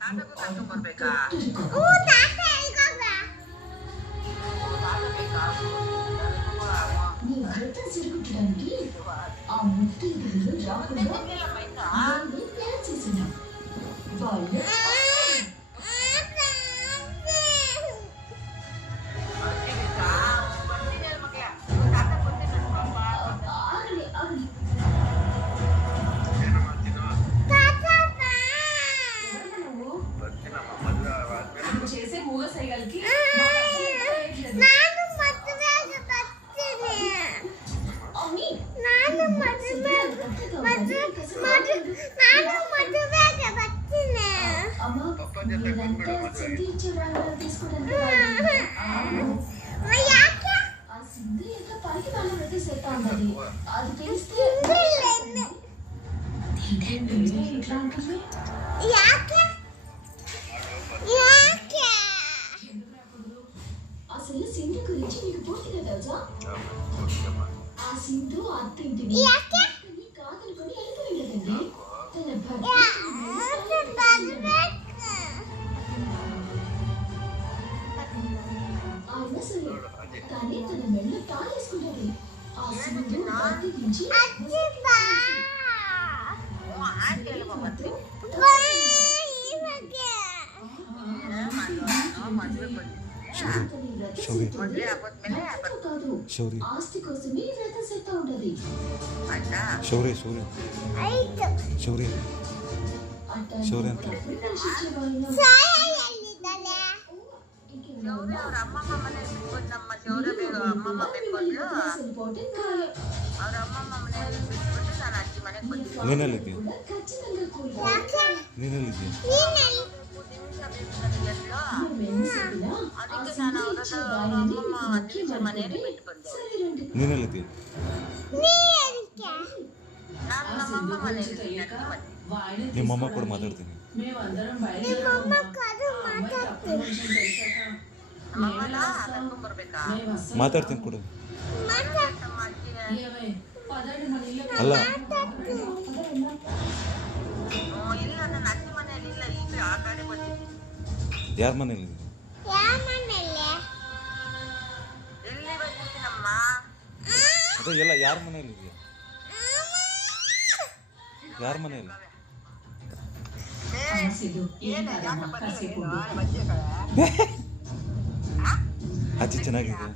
ತಾತಗೂ ಕರ್ಕೊಂಡ್ಬರ್ಬೇಕಾ? నీ వ్రత జరుగుతడానికి ఆ ముత్తైదువులు రాకుండా నేను ప్లాన్ చేశాను. వాళ్ళు ఆగలి ఆగలి నువ్వు చేసే మూగ సైగలకి అది తెలిస్తే ఇట్లా ఉంటుంది. అసలు సింధు గురించి నీకు పూర్తిగా తెలుసా? ఆ సింధు అత్తింటిని కాదనుకొని వెళ్ళిపోయిందండి. తన భర్త అయినా సరే కానీ తన మెళ్ళ తాళేసుకుంటది. ఆ సింధు భర్త నుంచి ఆస్తి కోసమే వ్రత సెత్తా ఉంటది. ನಿಮ್ಮಮ್ಮ ಕೂಡ ಮಾತಾಡ್ತೀನಿ. ಮಾತಾಡ್ತೀನಿ ಕೂಡ ಅಲ್ಲ ಯಾರ ಮನೇಲಿ ಅದೇ ಎಲ್ಲ ಯಾರ ಮನೇಲಿ ಇದೆಯಾ? ಯಾರ ಮನೆಯಲ್ಲಿ? ಅಜ್ಜಿ ಚೆನ್ನಾಗಿದೆ.